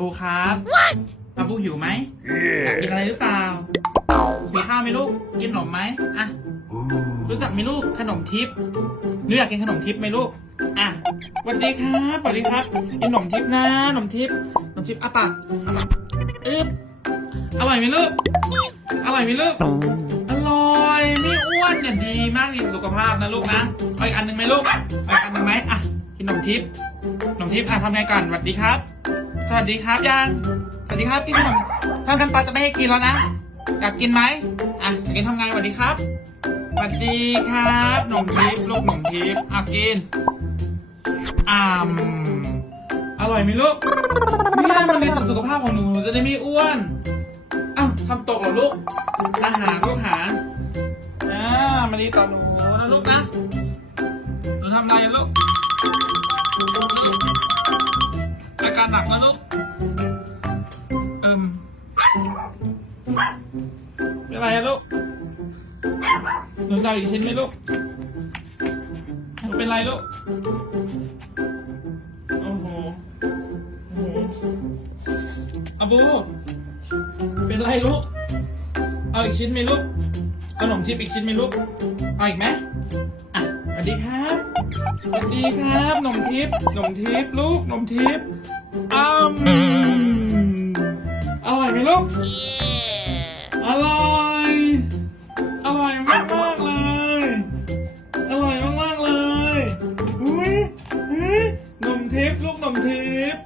ปูครับอาบูหิวไหมอยากกินอะไรหรือเปล่ามีข้าวไหมลูก กินขนมไหมอะ รู้จักไหมลูกขนมทิพย์หนูอยากกินขนมทิพย์ไหมลูก อะสวัสดีครับสวัสดีครับ กินขนมทิพย์นะขนมทิพย์ขนมทิพย์อะปากอึ๊บอร่อยไหมลูก อร่อยไหมลูก อร่อย ไม่อ้วนเนี่ยดีมากดีสุขภาพนะลูกนะเอาอีกอันหนึ่งไหมลูกเอาอีกอันหนึ่งไหมอะกินขนมทิพย์ขนมทิพย์อะทำไงก่อนสวัสดีครับ สวัสดีครับยัง สวัสดีครับกินขนมท่านกันตาจะไม่ให้กินแล้วนะอยากกินไหมอะอยากกินทำไงสวัสดีครับสวัสดีครับขนมทิพย์ลูกขนมทิพย์อะกินอ่ามอร่อยไหมลูกนี่ยมันดีต่อสุขภาพของหนูจะได้ไม่อ้วนอ้าวทำตกเหรอลูกอาหารลูกหาอ่ามาดีต่อหนูนะลูกนะหนูทำอะไรอะลูก การหนักนะลูกเอิมเป็นไรอะลูกหนูจะอีกชิ้นไหมลูกหนูเป็นไรลูกโอ้โหโอ้โหอาบูเป็นไรลูกเอาอีกชิ้นไหมลูกขนมทิพย์อีกชิ้นไหมลูกเอาอีกไหมอะสวัสดีครับสวัสดีครับขนมทิพย์ขนมทิพย์ลูกขนมทิพย์ อ้ามอร่อยไหมลูกอร่อยอร่อยมากมากๆเลย อร่อยมากมากๆเลยอุ้ยอุ้ยขนมทิพย์ลูกขนมทิพย์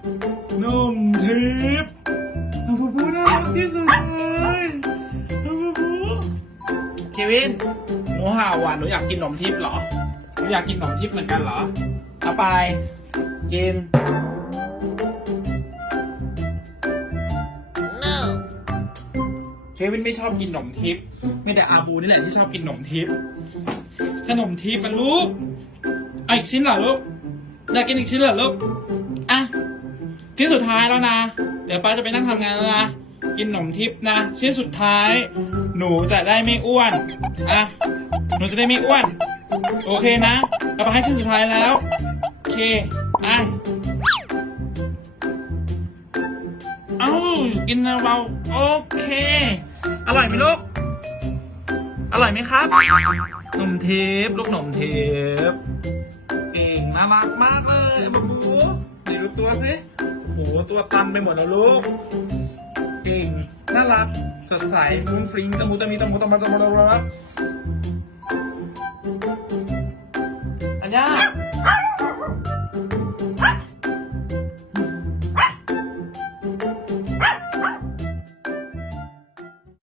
ขนมทิพย์น้องบูบูน่ารักที่สุดเลยน้องบูบูเควินหนูห่าวหวานหนูอยากกินขนมทิพย์เหรอหนูอยากกินขนมทิพย์เหมือนกันเหรอเอาไปกิน เควินไม่ชอบกินขนมทิพย์มีแต่อาบูนี่แหละที่ชอบกินขนมทิพย์ขนมทิพย์มันลูกเอาอีกชิ้นเหรอลูกอยากกินอีกชิ้นเหรอลูกอะชิ้นสุดท้ายแล้วนะ เดี๋ยวป้าจะไปนั่งทำงานแล้วนะ กินขนมทิพย์นะ ชิ้นสุดท้าย หนูจะได้ไม่อ้วนอะหนูจะได้ไม่อ้วน โอเคนะเราไปให้ชิ้นสุดท้ายแล้ว โอเคไปเอ้ากินเบาโอเค อร่อยไหมลูก อร่อยไหมครับขนมเทปลูกขนมเทปเก่งน่ารักมากเลยมาบูดูตัวสิโหตัวตันไปหมดแล้วลูก เก่ง น่ารัก สดใสมุ้งฟริ้งตะมูตะมีตะมูตะมาตะมูตะมา